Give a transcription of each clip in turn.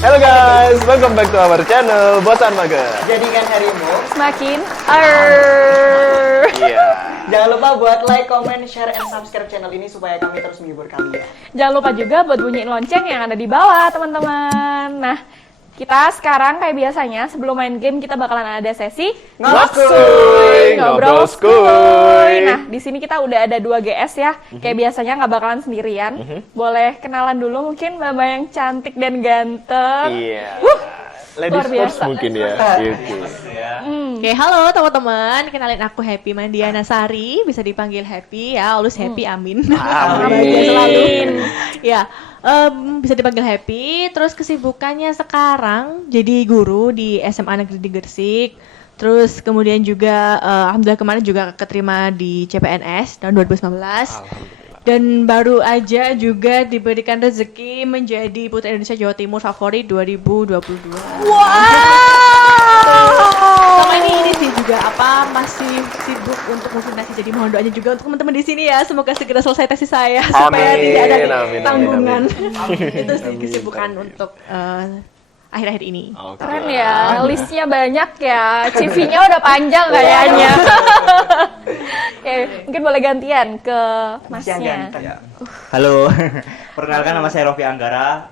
Halo guys, welcome back to our channel Bosan Mager. Jadikan harimu Semakin Iya. Jangan lupa buat like, comment, share, and subscribe channel ini supaya kami terus menghibur kalian. Jangan lupa juga buat bunyiin lonceng yang ada di bawah, teman-teman. Nah, kita sekarang kayak biasanya sebelum main game kita bakalan ada sesi Ngobrol ngobrol skuy. skuy. Nah, di sini kita udah ada 2 GS ya. Kayak biasanya nggak bakalan sendirian. Boleh kenalan dulu mungkin Mbak yang cantik dan ganteng. Iya. Luar Ladies first biasa. mungkin ya. Oke. Oke, halo teman-teman. Kenalin aku Happy Mandiana Sari, bisa dipanggil Happy ya, always happy, amin. Amin. Bahagia selalu. Ya, bisa dipanggil Happy. Terus kesibukannya sekarang jadi guru di SMA Negeri di Gersik. Terus kemudian juga alhamdulillah kemarin juga keterima di CPNS tahun 2019. Dan baru aja juga diberikan rezeki menjadi Putri Indonesia Jawa Timur favorit 2022. Sama ini sih juga masih sibuk untuk konsentrasi, jadi mohon doanya juga untuk teman-teman di sini ya, semoga segera selesai tesis saya supaya tidak ada amin, tanggungan. amin. Itu sih kesibukan untuk akhir-akhir ini. Oke. Keren ya, listnya banyak ya, CV-nya udah panjang kayaknya. Oke, mungkin boleh gantian ke Mas yang masnya. ganteng. Halo, perkenalkan nama saya Rofi Anggara.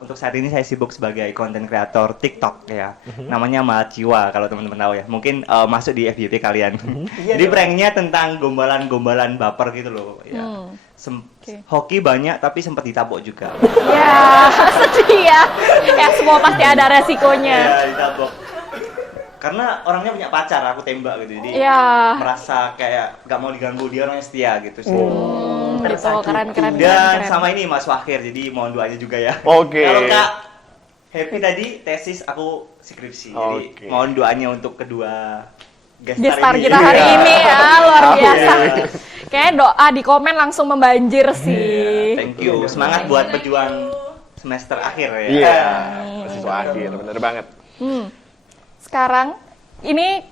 Untuk saat ini saya sibuk sebagai konten kreator TikTok ya. Namanya Malaciwa kalau teman-teman tahu ya. Mungkin masuk di FYP kalian. Iya Jadi dong. pranknya tentang gombalan-gombalan baper gitu loh. Ya. Oke. Hoki banyak tapi sempat ditabok juga. Ya, sedih ya. Ya, semua pasti ada resikonya. Ya, ditabok. Karena orangnya punya pacar, aku tembak gitu. Jadi Ya. merasa kayak gak mau diganggu, dia orangnya setia gitu sih. Gitu, keren. Dan sama ini Mas Wahir, jadi mohon doanya juga ya. Oke. Kalau Kak Happy tadi tesis, aku skripsi. Jadi Oke. mohon doanya untuk kedua Gestar ini. kita hari Iya. ini ya, luar Amin. biasa. Kayaknya doa di komen langsung membanjir sih. Thank you. Semangat buat pejuang semester akhir ya. Iya. Mahasiswa akhir, bener banget. Sekarang ini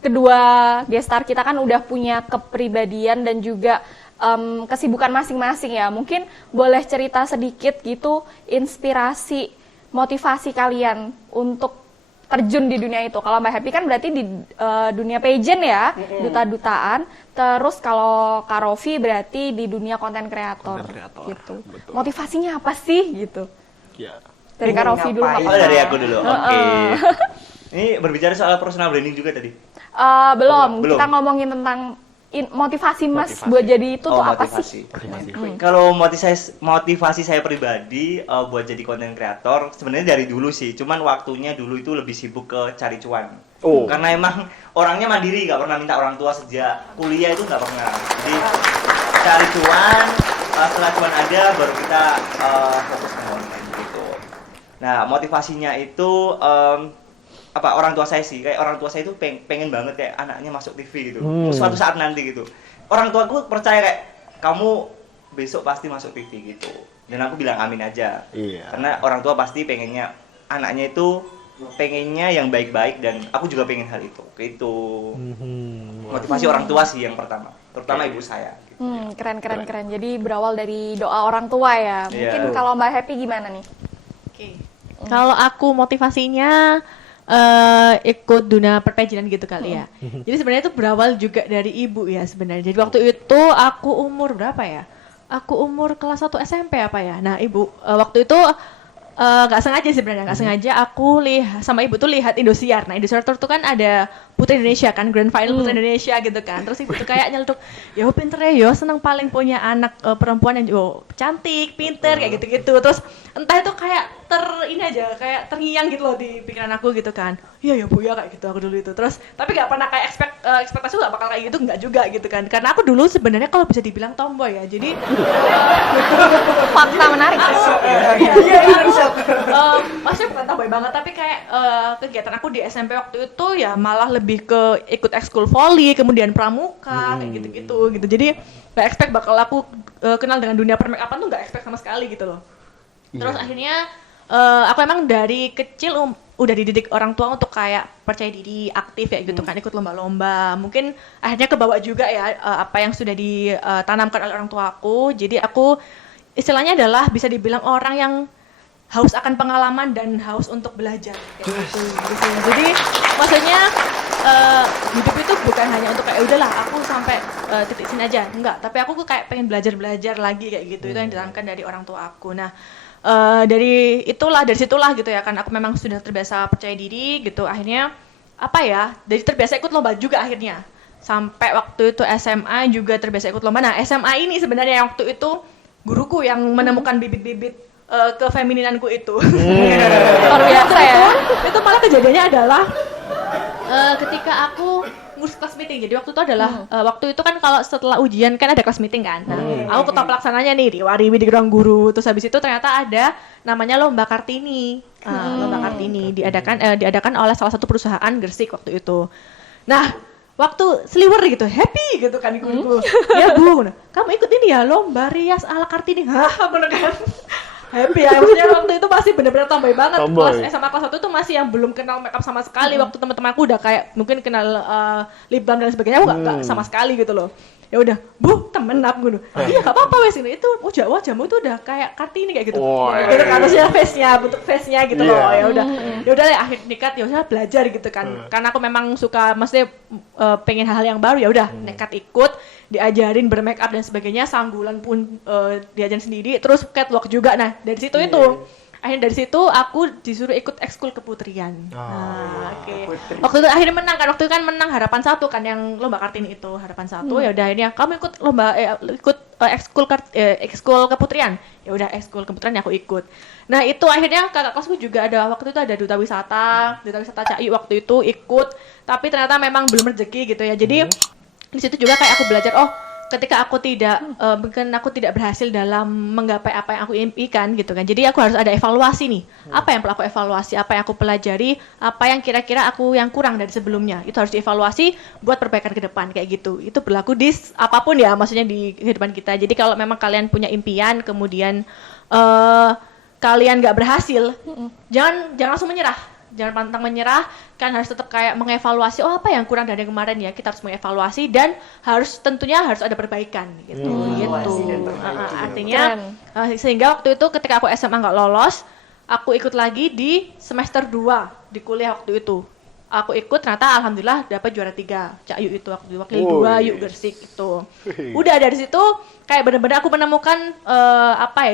kedua gestar kita kan udah punya kepribadian dan juga kesibukan masing-masing ya. Mungkin boleh cerita sedikit gitu inspirasi, motivasi kalian untuk terjun di dunia itu. Kalau Mbak Happy kan berarti di dunia pageant ya, duta-dutaan. Terus kalau Kak Rofi berarti di dunia konten kreator. Content creator, Gitu. betul. Motivasinya apa sih gitu? Ya. Dari Kak Rofi dulu nggak Ngapain? Oh, apa-apa. dari aku dulu. Oke. Ini berbicara soal personal branding juga tadi. Belum. Belum. Kita ngomongin tentang motivasi Mas Motivasi. buat jadi itu tuh apa motivasi. sih? Kalau motivasi saya pribadi buat jadi konten kreator sebenarnya dari dulu sih, cuman waktunya dulu itu lebih sibuk ke cari cuan. Oh. Karena emang orangnya mandiri, nggak pernah minta orang tua sejak kuliah itu nggak pernah. Jadi cari cuan, setelah cuan ada baru kita fokus ke konten gitu. Nah motivasinya itu orang tua saya sih, kayak orang tua saya itu pengen banget kayak anaknya masuk TV gitu. Suatu saat nanti gitu. Orang tuaku percaya kayak kamu besok pasti masuk TV gitu. Dan aku bilang amin aja. Iya. Karena orang tua pasti pengennya anaknya itu pengennya yang baik-baik dan aku juga pengen hal itu. Gitu. Motivasi orang tua sih yang pertama, terutama ibu saya. Gitu. Keren. Jadi berawal dari doa orang tua ya. Mungkin Iya. kalau Mbak Happy gimana nih? Oke. Kalau aku motivasinya ikut dunia perpajanan gitu kali ya. Jadi sebenarnya itu berawal juga dari ibu ya sebenarnya. Jadi waktu itu aku umur berapa ya? Aku umur kelas 1 SMP apa ya? Nah ibu waktu itu nggak sengaja sebenarnya, nggak sengaja aku sama ibu tuh lihat Indosiar. Nah Indosiar tuh kan ada Putri Indonesia kan, Grand Final Putri Indonesia gitu kan. Terus ibu tuh kayak nyeletuk, yo pinter ya, yo seneng paling punya anak perempuan yang cantik, pinter kayak gitu-gitu. Terus entah itu kayak ini aja kayak terngiang gitu loh di pikiran aku gitu kan. Iya ya bu ya kayak gitu aku dulu itu. Terus tapi nggak pernah kayak ekspektasi nggak bakal kayak gitu, nggak juga gitu kan. Karena aku dulu sebenarnya kalau bisa dibilang tomboy ya. Jadi Fakta menarik. maksudnya bukan tomboy banget tapi kayak kegiatan aku di SMP waktu itu ya malah lebih ke ikut ekskul volley, kemudian pramuka kayak gitu-gitu gitu. Jadi nggak expect bakal aku kenal dengan dunia permakeupan tuh nggak expect sama sekali gitu loh. Terus akhirnya aku emang dari kecil udah dididik orang tua untuk kayak percaya diri, aktif ya gitu kan, ikut lomba-lomba. Mungkin akhirnya kebawa juga ya apa yang sudah ditanamkan oleh orang tua aku. Jadi aku istilahnya adalah bisa dibilang orang yang haus akan pengalaman dan haus untuk belajar kayak gitu. Jadi maksudnya hidup itu bukan hanya untuk kayak udahlah aku sampai titik sini aja, enggak, tapi aku tuh kayak pengen belajar lagi kayak gitu. Itu yang ditanamkan dari orang tua aku. Nah, dari situlah gitu ya, kan aku memang sudah terbiasa percaya diri gitu. Akhirnya dari terbiasa ikut lomba juga akhirnya. Sampai waktu itu SMA juga terbiasa ikut lomba. Nah, SMA ini sebenarnya waktu itu guruku yang menemukan bibit-bibit kefemininanku itu. Luar biasa ya. Itu malah kejadiannya adalah ketika aku ngurus kelas meeting. Jadi waktu itu adalah waktu itu kan kalau setelah ujian kan ada kelas meeting kan. Nah, aku ketua pelaksananya nih di Wariwi di ruang guru. Terus habis itu ternyata ada namanya lomba Kartini. Lomba Kartini diadakan oleh salah satu perusahaan Gresik waktu itu. Nah, waktu seliwer gitu, happy gitu kan guruku. Ya Bu, kamu ikut ini ya lomba rias ala Kartini. Hah, bener kan? Happy ya, maksudnya waktu itu masih bener-bener tomboy banget. Kelas SMA kelas 1 tuh masih yang belum kenal makeup sama sekali. Waktu teman-teman aku udah kayak mungkin kenal lip balm dan sebagainya, aku nggak sama sekali gitu loh. Ya udah, Bu, temen aku. Iya, nggak apa-apa wes ini. Itu wajahmu tuh udah kayak Kartini kayak gitu. Gitu kan, maksudnya bentuk face-nya gitu loh. Ya udah deh, akhir nekat ya udah belajar gitu kan. Karena aku memang suka, maksudnya pengen hal-hal yang baru, ya udah nekat ikut, diajarin bermake up dan sebagainya, sanggulan pun diajarin sendiri, terus catwalk juga. Nah, dari situ akhirnya dari situ aku disuruh ikut ekskul keputrian. Waktu itu akhirnya menang kan, waktu itu kan menang Harapan 1 kan yang lomba Kartini itu, Harapan 1. Ya udah akhirnya kamu ikut lomba ekskul keputrian. Ya udah ekskul keputrian aku ikut. Nah, itu akhirnya kakak kelasku juga ada, waktu itu ada duta wisata Cayu waktu itu ikut, tapi ternyata memang belum rezeki gitu ya. Jadi di situ juga kayak aku belajar, ketika aku tidak berhasil dalam menggapai apa yang aku impikan gitu kan. Jadi aku harus ada evaluasi nih. Apa yang perlu aku evaluasi, apa yang aku pelajari, apa yang kira-kira aku yang kurang dari sebelumnya. Itu harus dievaluasi buat perbaikan ke depan kayak gitu. Itu berlaku di apapun ya, maksudnya di kehidupan kita. Jadi kalau memang kalian punya impian kemudian kalian nggak berhasil, jangan langsung menyerah. Jangan pantang menyerah, kan harus tetap kayak mengevaluasi, apa yang kurang dari yang kemarin ya, kita harus mengevaluasi dan tentunya harus ada perbaikan gitu. Artinya sehingga waktu itu ketika aku SMA nggak lolos, aku ikut lagi di semester 2 di kuliah waktu itu. Aku ikut, ternyata alhamdulillah dapat juara 3 Cayu itu waktu wakil 2 Yuk Gresik itu. Udah dari situ kayak benar-benar aku menemukan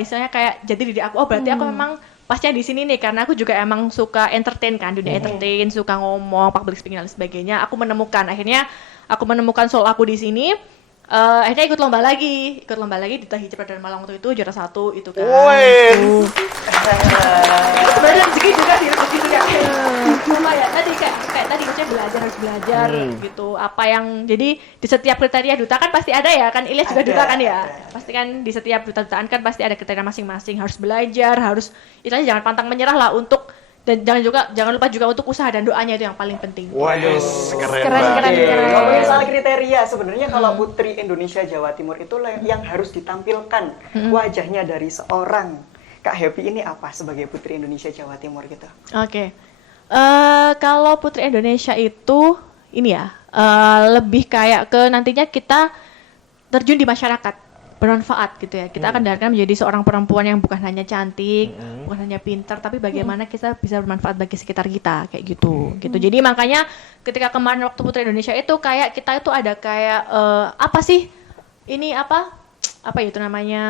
istilahnya kayak jadi diri aku. Berarti aku memang pasnya di sini nih, karena aku juga emang suka entertain kan, dunia entertain, suka ngomong, public speaking dan sebagainya. Akhirnya aku menemukan soul aku di sini. Akhirnya ikut lomba lagi di Tahi Cepat dan Malang waktu itu juara 1 itu kan. Sebenarnya rezeki juga sih, rezeki juga. Cuma ya tadi kayak tadi maksudnya harus belajar gitu. Apa yang jadi di setiap kriteria duta kan pasti ada ya kan, Ilyas juga duta kan ya. Pasti kan di setiap duta-dutaan kan pasti ada kriteria masing-masing, harus belajar, harus istilahnya jangan pantang menyerah lah untuk, dan jangan lupa juga untuk usaha dan doanya, itu yang paling penting. Keren. Ngomongin soal kriteria, sebenarnya kalau Putri Indonesia Jawa Timur itu yang harus ditampilkan wajahnya dari seorang Kak Happy ini apa sebagai Putri Indonesia Jawa Timur gitu? Oke. Kalau Putri Indonesia itu ini ya, lebih kayak ke nantinya kita terjun di masyarakat, bermanfaat gitu ya. Kita akan diharapkan menjadi seorang perempuan yang bukan hanya cantik, bukan hanya pintar, tapi bagaimana kita bisa bermanfaat bagi sekitar kita kayak gitu. Jadi makanya ketika kemarin waktu Putri Indonesia itu kayak kita itu ada kayak itu namanya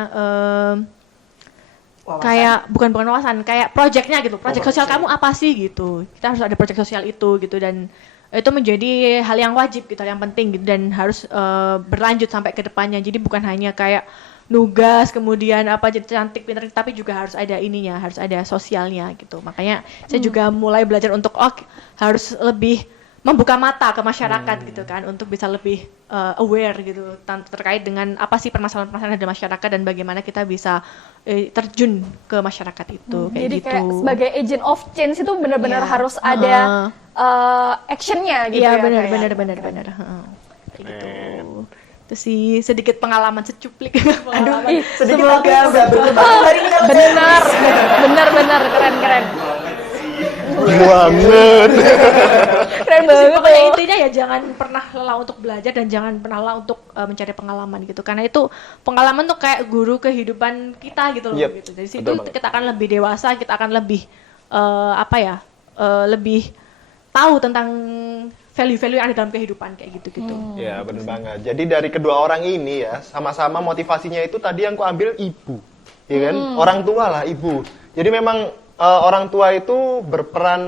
kayak bukan wawasan, kayak projectnya gitu. Project sosial kamu apa sih gitu. Kita harus ada project sosial itu gitu, dan itu menjadi hal yang wajib gitu, hal yang penting gitu, dan harus berlanjut sampai ke depannya. Jadi bukan hanya kayak nugas kemudian jadi cantik pintar, tapi juga harus ada ininya, harus ada sosialnya gitu. Makanya saya juga mulai belajar untuk harus lebih membuka mata ke masyarakat gitu kan, untuk bisa lebih aware gitu terkait dengan apa sih permasalahan-permasalahan di masyarakat dan bagaimana kita bisa terjun ke masyarakat itu kayak jadi gitu. kayak sebagai agent of change itu benar-benar harus ada actionnya gitu. Iya, benar. Kayak gitu. Itu sih sedikit pengalaman secuplik. Semoga udah berubah. Benar, keren. Banget. Keren Itu sih, banget pokoknya tuh. intinya ya jangan pernah lelah untuk belajar dan jangan pernah lelah untuk mencari pengalaman gitu. Karena itu pengalaman tuh kayak guru kehidupan kita gitu loh. Yep, Gitu. Dari situ betul banget. kita akan lebih dewasa, kita akan lebih lebih tahu tentang value-value yang ada dalam kehidupan kayak gitu-gitu. Ya, benar banget. Jadi dari kedua orang ini ya, sama-sama motivasinya itu tadi yang ku ambil ibu. Ya kan? Orang tua lah, ibu. Jadi memang orang tua itu berperan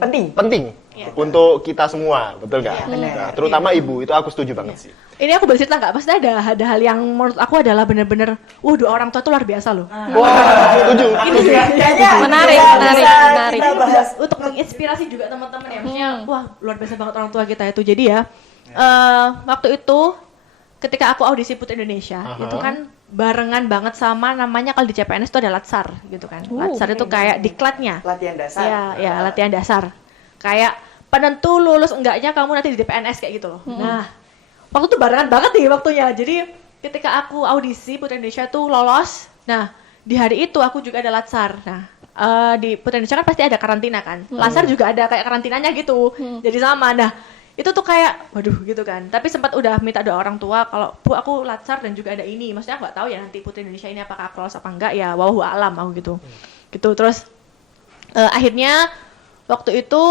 penting untuk kita semua, betul nggak? Iya, benar. Nah, terutama ibu, itu aku setuju banget sih. Ini aku boleh cerita nggak? Pasti ada hal yang menurut aku adalah bener-bener, dua orang tua itu luar biasa loh. Wah, setuju. Ini juga Menarik, Bisa menarik. kita bahas. untuk menginspirasi juga teman-teman ya. Maksudnya, wah luar biasa banget orang tua kita itu. Jadi ya, waktu itu ketika aku audisi Putri Indonesia, itu kan barengan banget sama namanya kalau di CPNS itu ada latsar gitu kan. Latsar itu kayak diklatnya. Latihan dasar. Ya latihan dasar. Kayak penentu lulus enggaknya kamu nanti di PNS kayak gitu loh. Nah, waktu itu barengan banget nih waktunya. Jadi ketika aku audisi Putri Indonesia tuh lolos. Nah, di hari itu aku juga ada latsar. Nah, di Putri Indonesia kan pasti ada karantina kan. Latsar juga ada kayak karantinanya gitu. Jadi sama. Nah, itu tuh kayak waduh gitu kan. Tapi sempat udah minta doa orang tua kalau Bu aku latsar dan juga ada ini. Maksudnya aku nggak tahu ya nanti Putri Indonesia ini apakah aku lolos apa enggak ya. Wallahu a'lam aku gitu. Gitu terus akhirnya waktu itu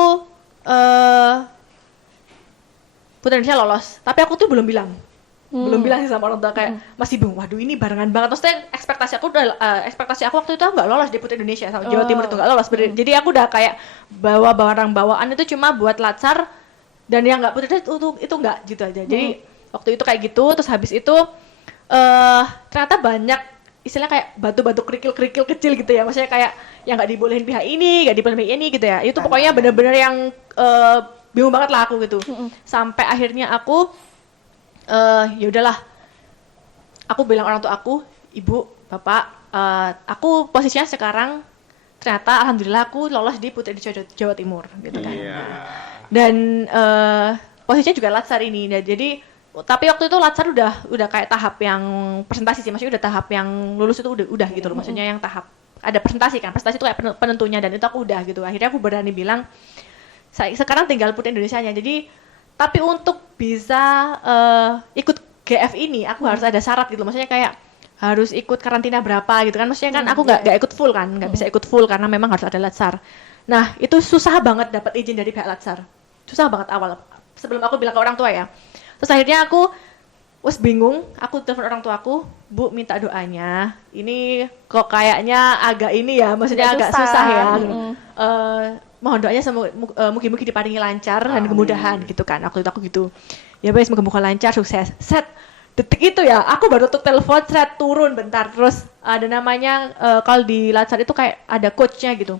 Putri Indonesia lolos, tapi aku tuh belum bilang sih sama orang tua kayak masih bingung. Waduh ini barengan banget. Maksudnya ekspektasi aku waktu itu aku nggak lolos di Putri Indonesia sama Jawa Timur itu nggak lolos. Jadi aku udah kayak bawa barang bawaan itu cuma buat latsar dan yang nggak Putri itu nggak gitu aja. Jadi waktu itu kayak gitu. Terus habis itu ternyata banyak istilahnya kayak batu-batu kerikil-kerikil kecil gitu ya. Maksudnya kayak yang nggak dibolehin pihak ini, nggak dibolehin pihak ini gitu ya. Itu pokoknya bener-bener yang bingung banget lah aku gitu. Sampai akhirnya aku ya udahlah. Aku bilang orang tua aku, Ibu, Bapak, aku posisinya sekarang ternyata alhamdulillah aku lolos di Putri Jawa Timur gitu kan. Dan posisinya juga latsar ini. Nah, jadi tapi waktu itu latsar udah kayak tahap yang presentasi sih, maksudnya udah tahap yang lulus itu udah gitu loh. Maksudnya yang tahap ada presentasi kan. Presentasi itu kayak penentunya dan itu aku udah gitu. Akhirnya aku berani bilang sekarang tinggal Putri Indonesianya. Jadi tapi untuk bisa ikut GF ini aku harus ada syarat gitu. Maksudnya kayak harus ikut karantina berapa gitu kan. Maksudnya kan aku nggak ikut full kan, nggak bisa ikut full karena memang harus ada latsar. Nah itu susah banget dapat izin dari pihak latsar. Susah banget awal sebelum aku bilang ke orang tua ya. Terus akhirnya aku bingung, aku telepon orang tua aku, Bu minta doanya. Ini kok kayaknya agak ini ya, maksudnya agak susah ya. Mohon doanya mugi-mugi diparingi lancar dan kemudahan gitu kan. Waktu itu aku gitu. Ya wes semoga lancar, sukses. Set detik itu ya, aku baru tutup telepon, set turun bentar. Terus ada namanya kalau di latsar itu kayak ada coachnya gitu.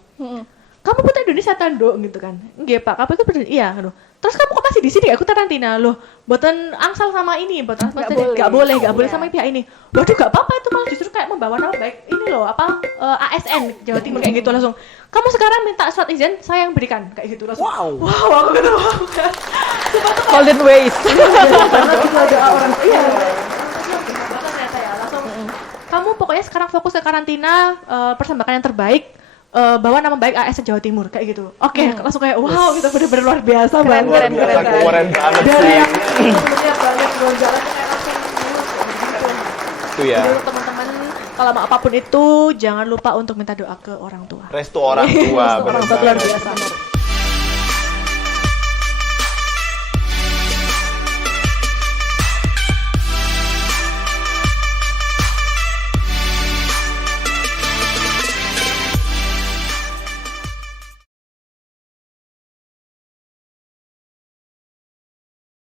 Kamu Putri Indonesia tanduk gitu kan. Nggih Pak, kamu itu iya aduh. Terus kamu kok masih di sini? Aku karantina loh. Boten angsal sama ini, boten nggak boleh sama pihak ini. Waduh nggak apa-apa itu malah justru kayak membawa nama baik ini loh ASN Jawa Timur kayak gitu langsung. Kamu sekarang minta surat izin, saya yang berikan kayak gitu langsung. Wow aku gitu. Golden ways. Karena itu ada orang Iya. Ternyata ya langsung. Kamu pokoknya sekarang fokus ke karantina, persembahkan yang terbaik. Bawa nama baik ASN Jawa Timur kayak gitu. Oke, langsung kayak wow, kita bener-bener luar biasa banget. Keren banget Dari sih. yang sebenarnya banyak gonjalan kayak langsung gitu. Itu ya. Jadi teman-teman kalau mau apapun itu jangan lupa untuk minta doa ke orang tua. Restu orang tua, Orang tua bener luar banget. biasa.